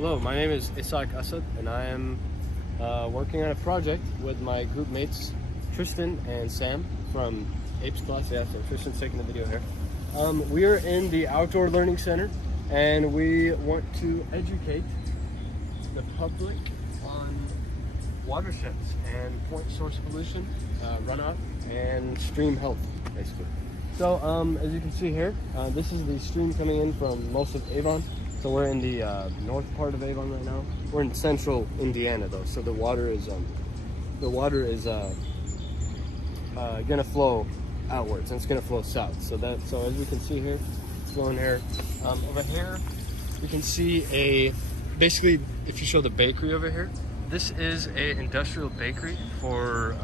Hello, my name is Isak Asad, and I am working on a project with my group mates Tristan and Sam from Apes class. Yeah, so Tristan's taking the video here. We are in the Outdoor Learning Center, and we want to educate the public on watersheds and point source pollution, runoff, and stream health, basically. So, as you can see here, this is the stream coming in from most of Avon. So we're in the north part of Avon right now. We're in central Indiana though, so the water is gonna flow outwards and it's gonna flow south. So as we can see here, it's flowing here. Over here, we can see basically if you show the bakery over here, this is a industrial bakery for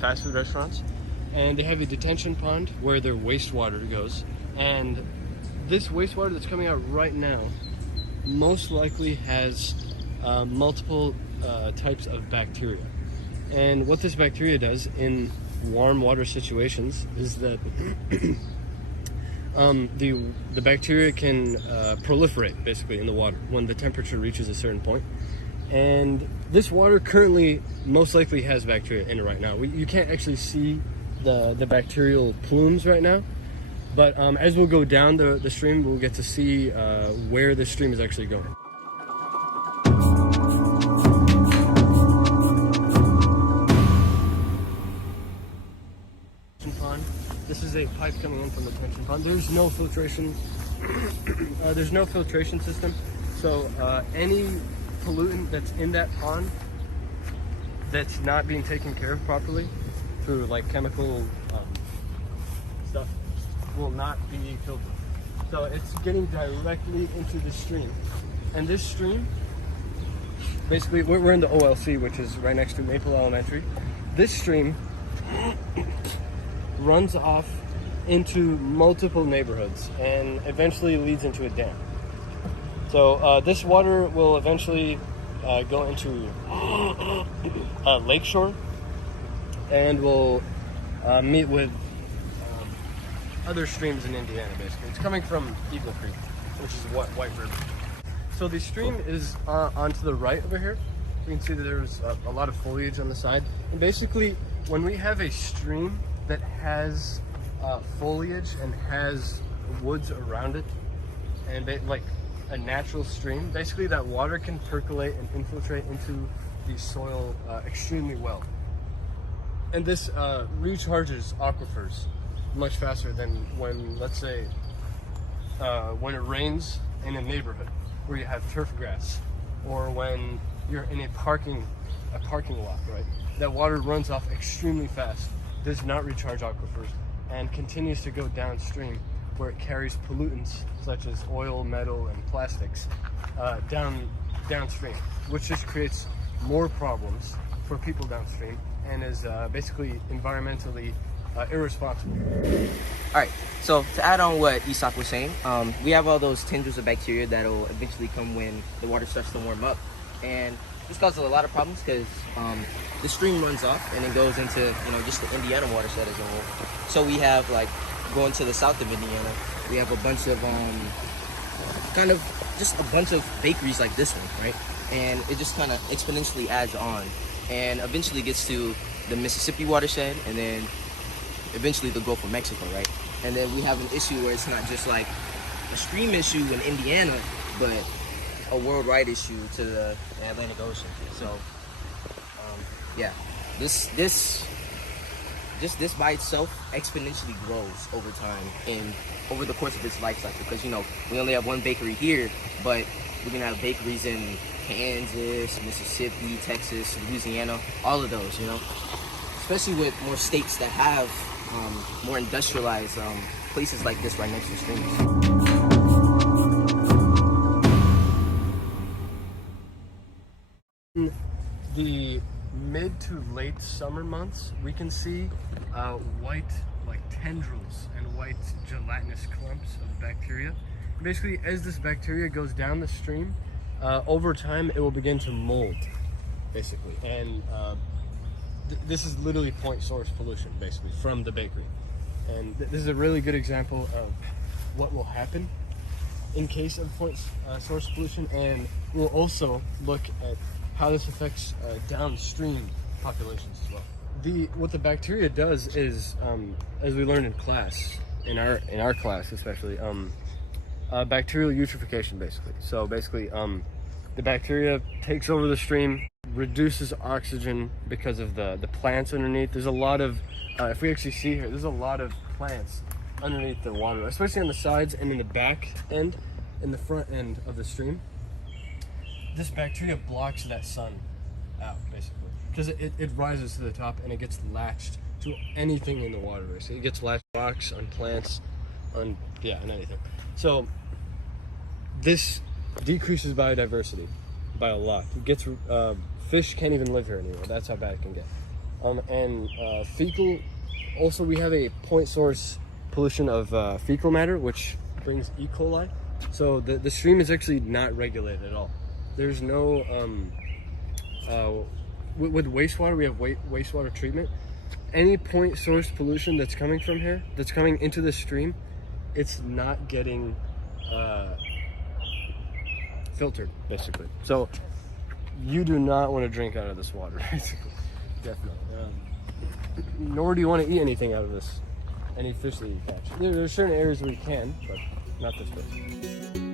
fast food restaurants, and they have a detention pond where their wastewater goes, and this wastewater that's coming out right now most likely has multiple types of bacteria. And what this bacteria does in warm water situations is that the bacteria can proliferate basically in the water when the temperature reaches a certain point. And this water currently most likely has bacteria in it right now. You can't actually see the bacterial plumes right now. But as we'll go down the stream, we'll get to see where the stream is actually going. Pond. This is a pipe coming in from the detention pond. There's no filtration. There's no filtration system. So any pollutant that's in that pond that's not being taken care of properly through like chemical stuff will not be filtered. So it's getting directly into the stream. And this stream, basically, we're in the OLC, which is right next to Maple Elementary. This stream runs off into multiple neighborhoods and eventually leads into a dam. So this water will eventually go into Lakeshore and will meet with other streams in Indiana, basically. It's coming from Eagle Creek, which is White River. So the stream is onto the right over here. You can see that there's a lot of foliage on the side. And basically, when we have a stream that has foliage and has woods around it, and like a natural stream, basically that water can percolate and infiltrate into the soil extremely well. And this recharges aquifers much faster than when, let's say, when it rains in a neighborhood where you have turf grass, or when you're in a parking lot, right? That water runs off extremely fast, does not recharge aquifers, and continues to go downstream where it carries pollutants such as oil, metal, and plastics downstream, which just creates more problems for people downstream and is basically environmentally irresponsible. All right, so to add on what Isak was saying, we have all those tendrils of bacteria that'll eventually come when the water starts to warm up, and this causes a lot of problems because the stream runs off and it goes into just the Indiana watershed as a whole. So we have, like, going to the south of Indiana, we have a bunch of just a bunch of bakeries like this one, right? And it just kind of exponentially adds on and eventually gets to the Mississippi watershed, and then eventually the Gulf of Mexico, right? And then we have an issue where it's not just like a stream issue in Indiana, but a worldwide issue to the Atlantic Ocean. So, yeah, this by itself exponentially grows over time and over the course of its life cycle, because we only have one bakery here, but we're gonna have bakeries in Kansas, Mississippi, Texas, Louisiana, all of those, especially with more states that have more industrialized places like this right next to streams. In the mid to late summer months, we can see white tendrils and white gelatinous clumps of bacteria. Basically, as this bacteria goes down the stream, over time it will begin to mold, basically, and this is literally point source pollution, basically, from the bakery. And this is a really good example of what will happen in case of point source pollution, and we'll also look at how this affects downstream populations as well. What the bacteria does is, as we learned in class, in our class especially, bacterial eutrophication basically. So basically, the bacteria takes over the stream, reduces oxygen because of the plants underneath. There's a lot of, if we actually see here, there's a lot of plants underneath the water, especially on the sides and in the back end, in the front end of the stream. This bacteria blocks that sun out basically, because it rises to the top and it gets latched to anything in the water. So it gets latched on rocks, on plants, on anything. So this decreases biodiversity by a lot. It gets fish can't even live here anymore. That's how bad it can get. And fecal. Also, we have a point source pollution of fecal matter, which brings E. coli. So the stream is actually not regulated at all. There's no with wastewater. We have wastewater treatment. Any point source pollution that's coming from here, that's coming into the stream, it's not getting filtered basically. So you do not want to drink out of this water, basically. Definitely. Nor do you want to eat anything out of this, any fish that you catch. There's certain areas where you can, but not this place.